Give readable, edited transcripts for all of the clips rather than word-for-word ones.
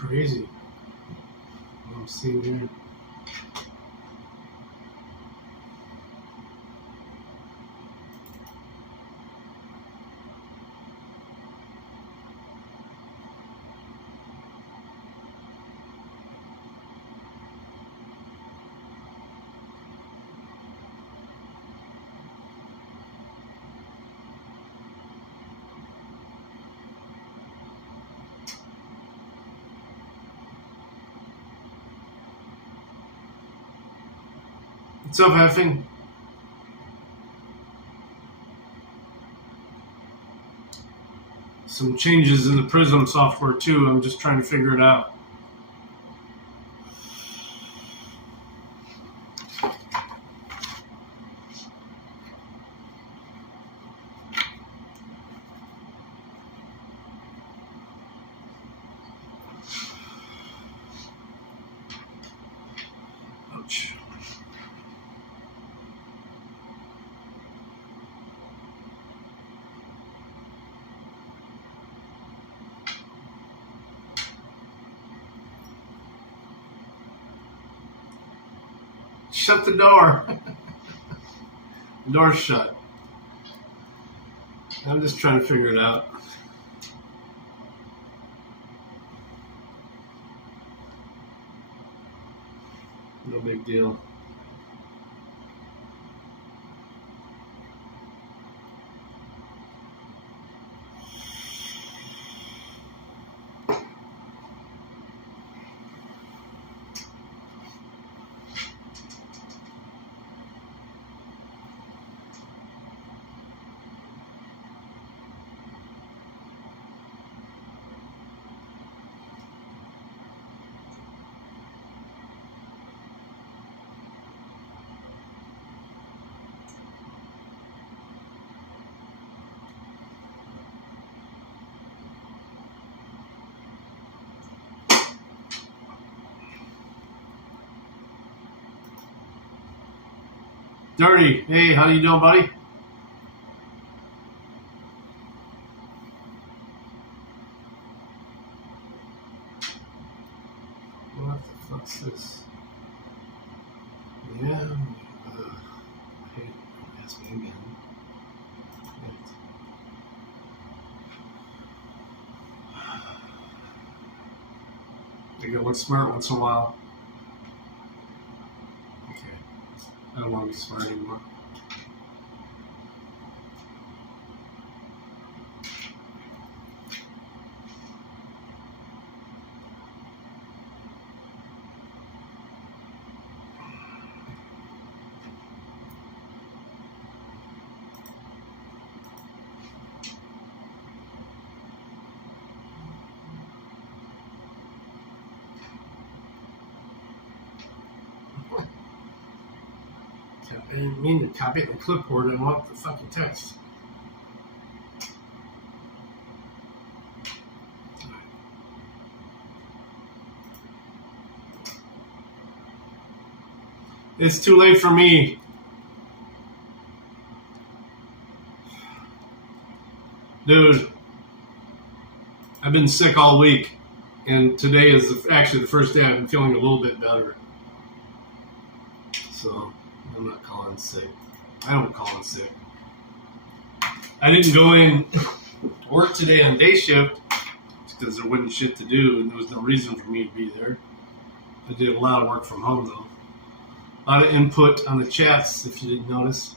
crazy. What I'm seeing here. What's up, Effing? Some changes in the Prism software too. I'm just trying to figure it out. Ouch. Shut the door. The door's shut. I'm just trying to figure it out. No big deal. Dirty, hey, how you doing, buddy? What the fuck's this? Yeah, hey, ask me again. I get one smart once in a while. I don't want to be smart anymore. I didn't mean to copy it in the clipboard and want the fucking text. It's too late for me. Dude, I've been sick all week, and today is actually the first day I've been feeling a little bit better. So I'm not calling sick. I don't call in sick. I didn't go in to work today on day shift because there wasn't shit to do and there was no reason for me to be there. I did a lot of work from home though. A lot of input on the chats, if you didn't notice.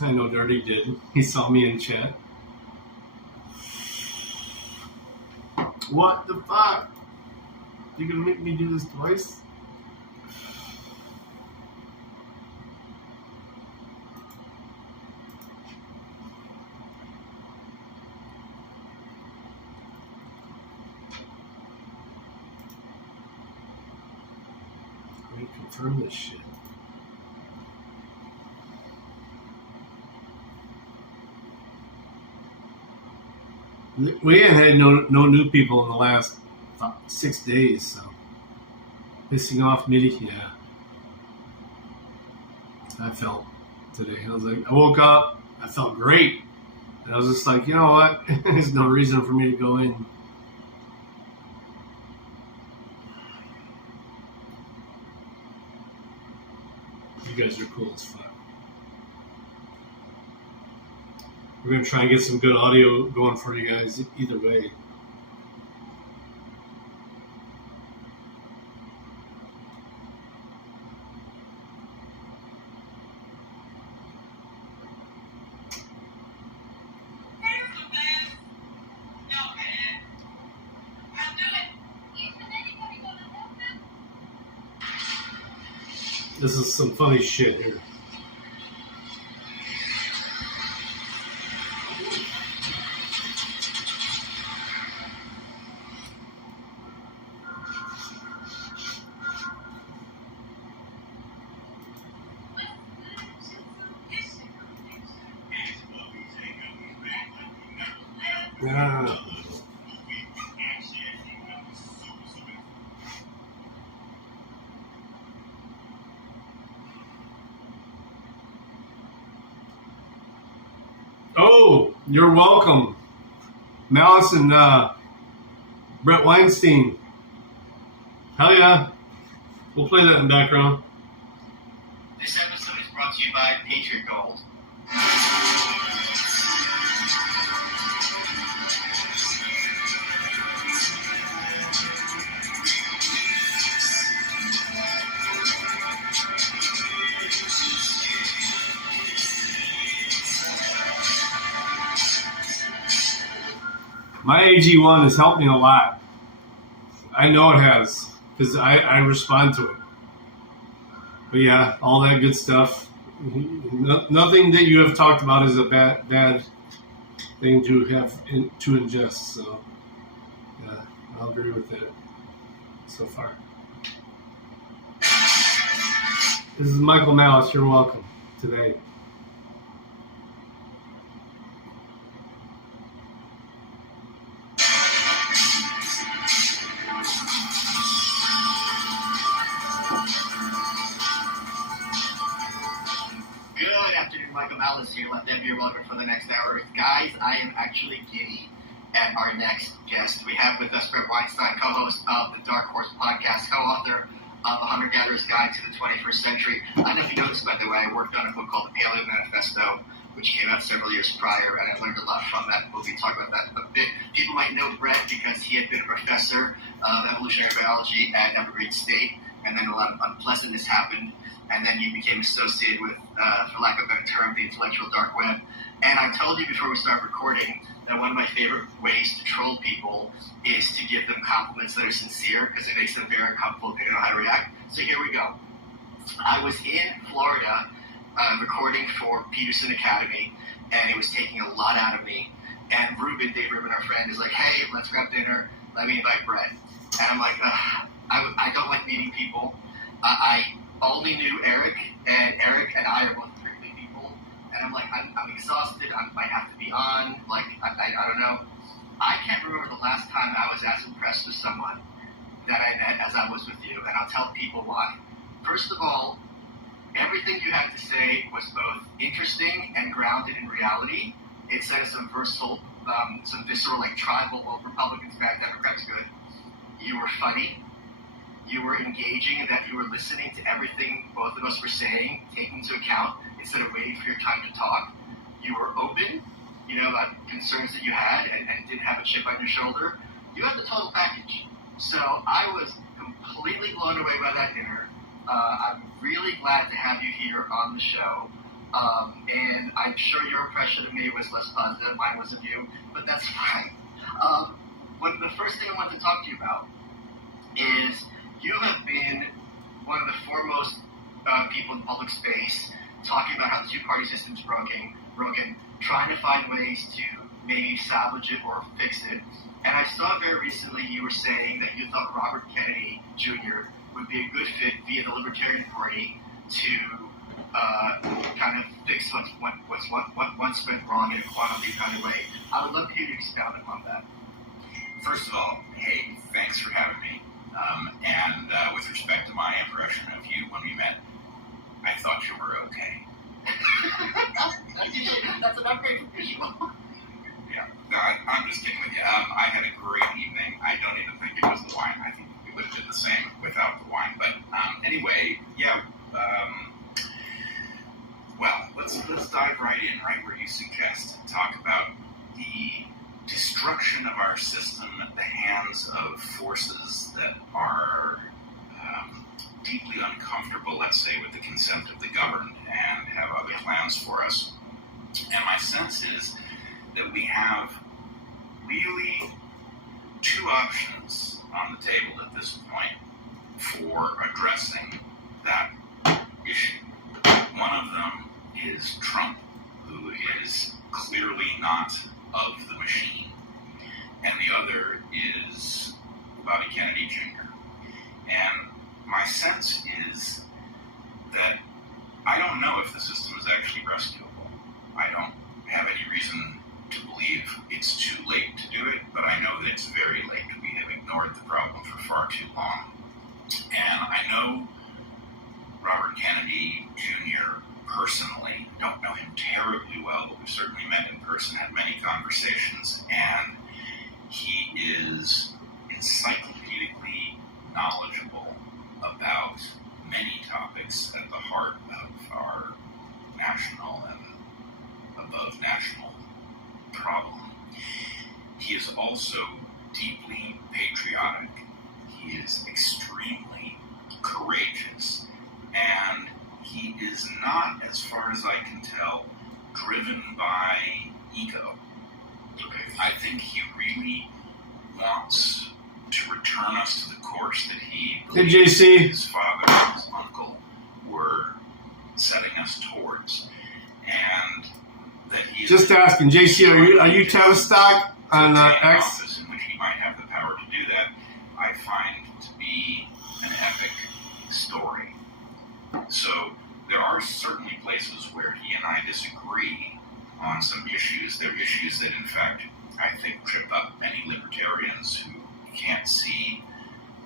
I know Dirty did. He saw me in chat. What the fuck? You gonna make me do this twice? Confirm this shit. We ain't had no new people in the last 6 days, so pissing off MIDI, yeah. I felt today. I was like, I woke up, I felt great, and I was just like, you know what? There's no reason for me to go in You guys are cool as fuck. We're going to try and get some good audio going for you guys either way. This is some funny shit here. Ah. Oh, you're welcome. Malice and Brett Weinstein. Hell yeah. We'll play that in the background. This episode is brought to you by Patriot Gold. My AG1 has helped me a lot. I know it has, because I respond to it. But yeah, all that good stuff. Nothing that you have talked about is a bad thing to have to ingest. So yeah, I'll agree with that so far. This is Michael Malice. You're welcome today. Michael Malice here. Let them be your welcome for the next hour. Guys, I am actually giddy at our next guest. We have with us Brett Weinstein, co-host of the Dark Horse podcast, co-author of The Hunter-Gatherer's Guide to the 21st Century. I don't know if you noticed, by the way, I worked on a book called The Paleo Manifesto, which came out several years prior, and I learned a lot from that. We'll be talking about that a bit. People might know Brett because he had been a professor of evolutionary biology at Evergreen State, and then a lot of unpleasantness happened. And then you became associated with, for lack of a better term, the intellectual dark web. And I told you before we started recording that one of my favorite ways to troll people is to give them compliments that are sincere, because it makes them very uncomfortable. They don't know how to react. So here we go. I was in Florida recording for Peterson Academy, and it was taking a lot out of me. And Dave Rubin, our friend, is like, hey, let's grab dinner. Let me invite Brett. And I'm like, I don't like meeting people. I only knew Eric and I are both prickly people, and I'm like, I'm exhausted, I might have to be on, like, I don't know. I can't remember the last time I was as impressed with someone that I met as I was with you, and I'll tell people why. First of all, everything you had to say was both interesting and grounded in reality. It said some visceral, like tribal, well, Republicans bad, Democrats good. You were funny. You were engaging in that you were listening to everything both of us were saying, taking into account instead of waiting for your time to talk. You were open, about concerns that you had and didn't have a chip on your shoulder. You had the total package. So I was completely blown away by that dinner. I'm really glad to have you here on the show. And I'm sure your impression of me was less positive. Mine was of you, but that's fine. But the first thing I want to talk to you about is you have been one of the foremost people in public space talking about how the two-party system is broken, trying to find ways to maybe salvage it or fix it. And I saw very recently you were saying that you thought Robert Kennedy Jr. would be a good fit via the Libertarian Party to kind of fix what's went wrong in a quantum leap kind of way. I would love to hear you expound upon that. First of all, hey, thanks for having me. And with respect to my impression of you when we met, I thought you were okay. That's an upgrade from visual. Yeah, no, I'm just kidding with you. I had a great evening. I don't even think it was the wine. I think we would have did the same without the wine. But anyway, yeah, let's dive right in, right where you suggest. Talk about the destruction of our system at the hands of forces that are deeply uncomfortable, let's say, with the consent of the governed and have other plans for us. And my sense is that we have really two options on the table at this point for addressing that issue. One of them is Trump, who is clearly not of the machine, and the other is Bobby Kennedy Jr. And my sense is that I don't know if the system is actually rescuable. I don't have any reason to believe it's too late to do it, but I know that it's very late. We have ignored the problem for far too long. And I know Robert Kennedy Jr. personally, don't know him terribly well, but we've certainly met in person, had many conversations, and he is encyclopedically knowledgeable about many topics at the heart of our national and above national problem. He is also deeply patriotic. He is extremely courageous, and he is not, as far as I can tell, driven by ego. I think he really wants to return us to the course that he Hey, JC. his father and his uncle were setting us towards, and that he is Just asking, JC, are you Tavistock on X? office in which he might have the power to do that, I find to be an epic story. So there are certainly places where he and I disagree on some issues. There are issues that, in fact, I think trip up many libertarians who can't see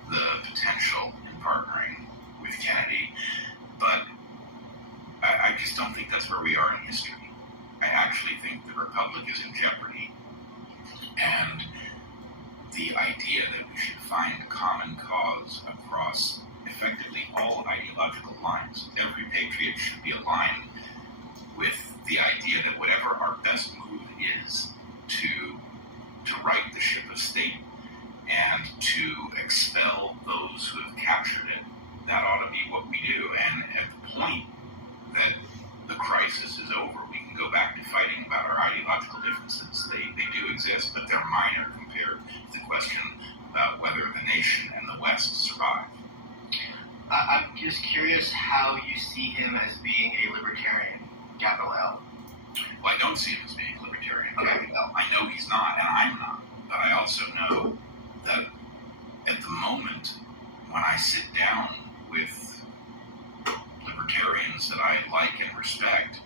the potential in partnering with Kennedy. But I just don't think that's where we are in history. I actually think the Republic is in jeopardy. And the idea that we should find a common cause across effectively all ideological lines. Every patriot should be aligned with the idea that whatever our best move is to right the ship of state and to expel those who have captured it, that ought to be what we do. And at the point that the crisis is over, we can go back to fighting about our ideological differences. They do exist, but they're minor compared to the question about whether the nation and the West survive. I'm just curious how you see him as being a libertarian, capital L. Well, I don't see him as being a libertarian. Okay. I know he's not, and I'm not. But I also know that at the moment, when I sit down with libertarians that I like and respect,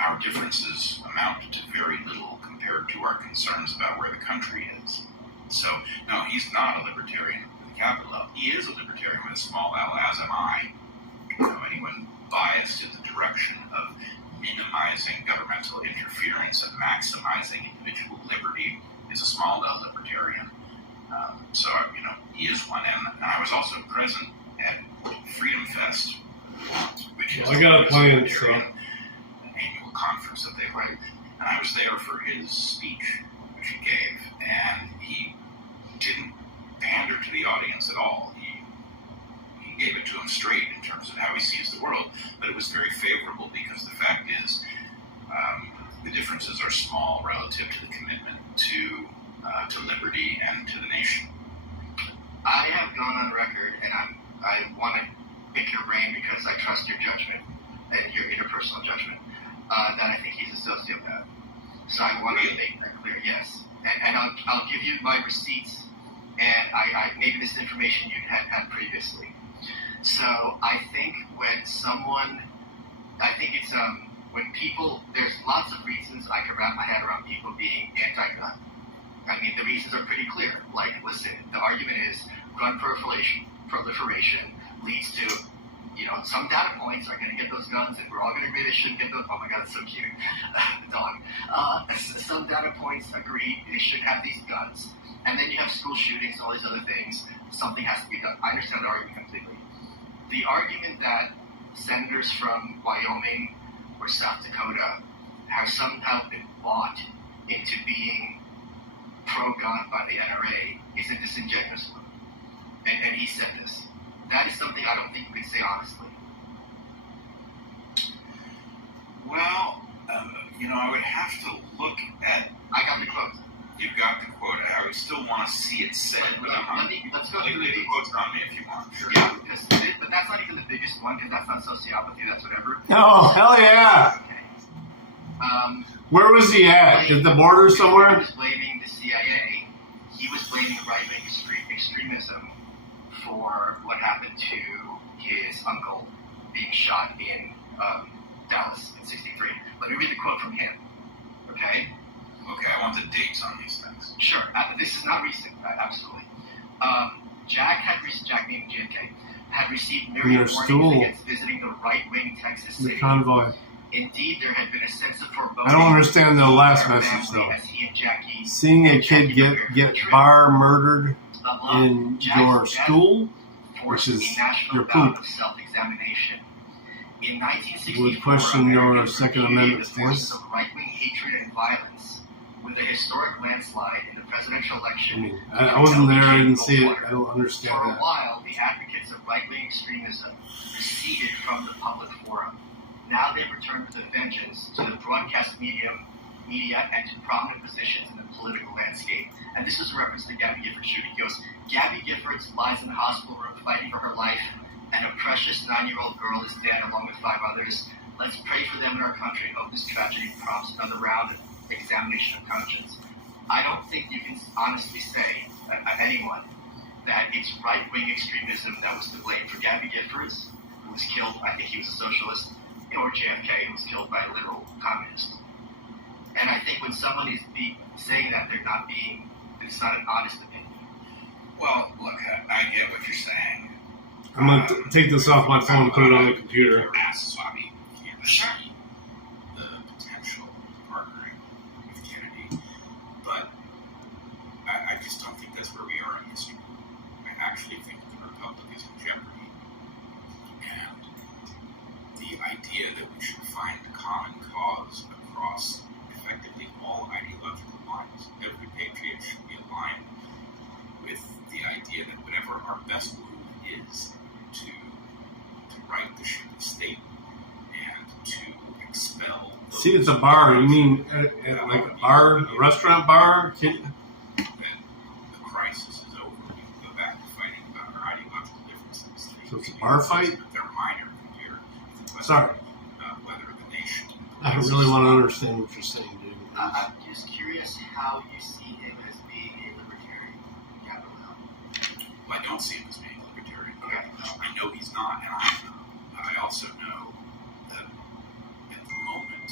our differences amount to very little compared to our concerns about where the country is. So, no, he's not a libertarian with a capital L. He is a libertarian with a small l, as am I. Anyone biased in the direction of minimizing governmental interference and maximizing individual liberty is a small l libertarian. So, he is one. And I was also present at Freedom Fest, which is I got a plan, libertarian annual conference that they run. And I was there for his speech, which he gave, and he didn't pander to the audience at all. He gave it to him straight in terms of how he sees the world, but it was very favorable because the fact is the differences are small relative to the commitment to liberty and to the nation. I have gone on record, and I want to pick your brain because I trust your judgment and your interpersonal judgment, that I think he's a sociopath. So I want to make that clear, yes. And I'll give you my receipts, and I maybe this information you had previously. So I think it's when people, there's lots of reasons I can wrap my head around people being anti-gun. I mean, the reasons are pretty clear. Like, listen, the argument is gun proliferation leads to, some data points are going to get those guns, and we're all going to agree they shouldn't get those. Oh my God, it's so cute. The dog. Some data points agree they should have these guns. And then you have school shootings and all these other things. Something has to be done. I understand the argument completely. The argument that senators from Wyoming or South Dakota have somehow been bought into being pro-gun by the NRA is a disingenuous one. And he said this. That is something I don't think we can say honestly. Well, I would have to look at. I got the quote. You've got the quote. I would still want to see it said. Let's go through the quotes on me if you want. Sure. Yeah, but that's not even the biggest one because that's not sociopathy. That's whatever. Oh, hell yeah! Okay. Where was he at? At the border somewhere? He was blaming the CIA. He was blaming right-wing extremism for what happened to his uncle being shot in Dallas in '63. Let me read the quote from him. Okay? Okay, I want the dates on these things. Sure. This is not recent. Absolutely. Jack named JK, had received myriad warnings against visiting the right-wing Texas city. The convoy. Indeed, there had been a sense of foreboding. I don't understand the last message, though. As he and Jackie seeing a kid get bar murdered in your school, which is your poop, self-examination. In 1964, would question your Second Amendment stance. The right-wing hatred and violence with a historic landslide in the presidential election. I wasn't there. I didn't see it. I don't understand that. For that. a while, the advocates of right-wing extremism receded from the public forum. Now they've returned with a vengeance to the broadcast media and to prominent positions in the political landscape. And this is a reference to the Gabby Gifford shooting. He goes, Gabby Gifford lies in the hospital room fighting for her life, and a precious 9-year-old girl is dead along with 5 others. Let's pray for them in our country. Hope this tragedy prompts another round of examination of conscience. I don't think you can honestly say, anyone, that it's right-wing extremism that was to blame for Gabby Giffords, who was killed, I think he was a socialist, or JFK, who was killed by a literal communist. And I think when someone is saying that, it's not an honest opinion. Well, look, I get what you're saying. I'm going to take this off my phone and put it on the computer. Swabby can't see the potential partnering with Kennedy, but I just don't think that's where we are in history. I actually think the Republic is in jeopardy. And the idea that we should find a common cause across effectively all ideological lines, every patriot should be aligned with the idea that whatever our best move is to right the ship of state and to expel. See, at the bar, you mean like a bar, a restaurant bar? That the crisis is over. We can go back to fighting about our ideological differences. So it's a bar fight? But they're minor compared to whether the nation. I don't really want to understand what you're saying, dude. I'm just curious how you see him as being a libertarian. Well, I don't see him as being a libertarian. Okay. I know he's not, and I also know that at the moment,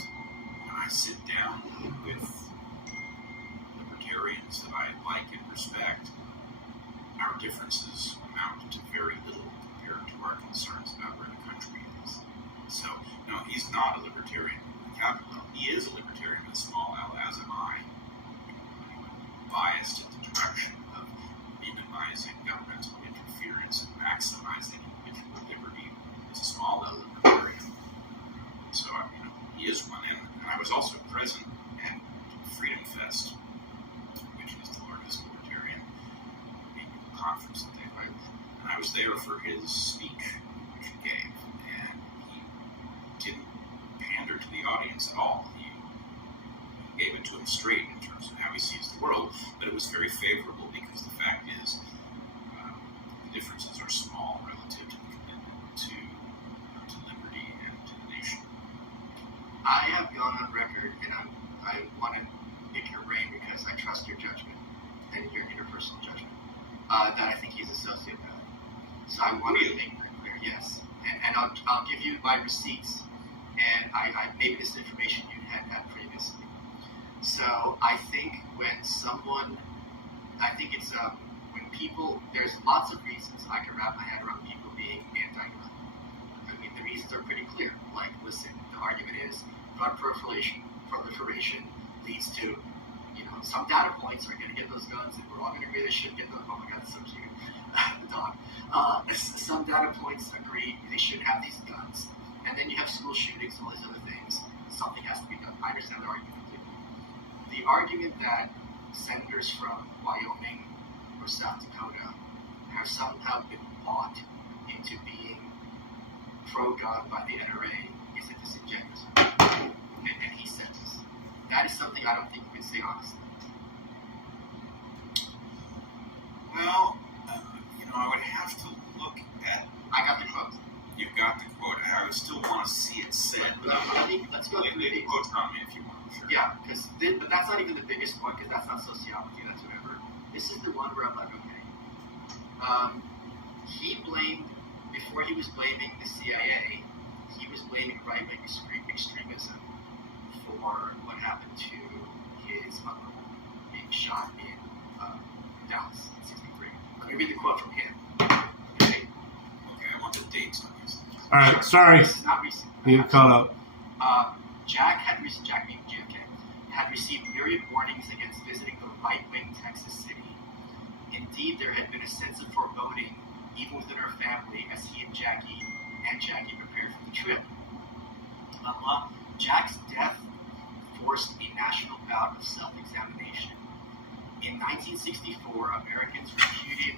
when I sit down with libertarians that I like and respect, our differences amount to very little compared to our concerns about where the country is. So, no, he's not a libertarian with a capital L. He is a libertarian with a small l, as am I. Biased in the direction of minimizing governmental interference and maximizing individual liberty. It's a small l libertarian. So, he is one. And I was also present at Freedom Fest, which is the largest libertarian conference that they have. And I was there for his speech, which he gave. And he didn't pander to the audience at all. He gave it to him straight in terms of how he sees the world, but it was very favorable because the fact is the differences are small relative to the commitment to liberty and to the nation. I have gone on record, and I want to pick your brain because I trust your judgment and your interpersonal judgment, that I think he's a sociopath. So I want to make that clear, yes. And I'll give you my receipts, and I maybe this information you had previously. So I think when there's lots of reasons I can wrap my head around people being anti-gun. I mean, the reasons are pretty clear. Like, listen, the argument is gun proliferation leads to, some data points are going to get those guns, and we're all going to agree they should get those. Oh my God, it's so cute. The dog. Some data points agree they should have these guns. And then you have school shootings and all these other things. something has to be done. I understand the argument completely. The argument that senators from Wyoming or South Dakota have somehow been bought into being pro-gun by the NRA is a disingenuous one. And he says this. That is something I don't think we can say honestly. Well, I would have to look at. I got the quote. You've got the quote. I would still want to see it said. Let's go through the these. quote on me if you want. Sure. Yeah, but that's not even the biggest one because that's not sociology. That's whatever. This is the one where I'm like, okay. He blamed, before he was blaming the CIA, he was blaming right-wing extremism for what happened to his uncle being shot in Dallas in '63. Let me read the quote from him. Okay, I want the dates on this. All right, sorry. this is not recent. You caught up. Jack being JFK, had received myriad warnings against visiting the right-wing Texas city. Indeed, there had been a sense of foreboding even within her family as he and Jackie prepared for the trip. Jack's death forced a national bout of self-examination. In 1964, Americans repudiated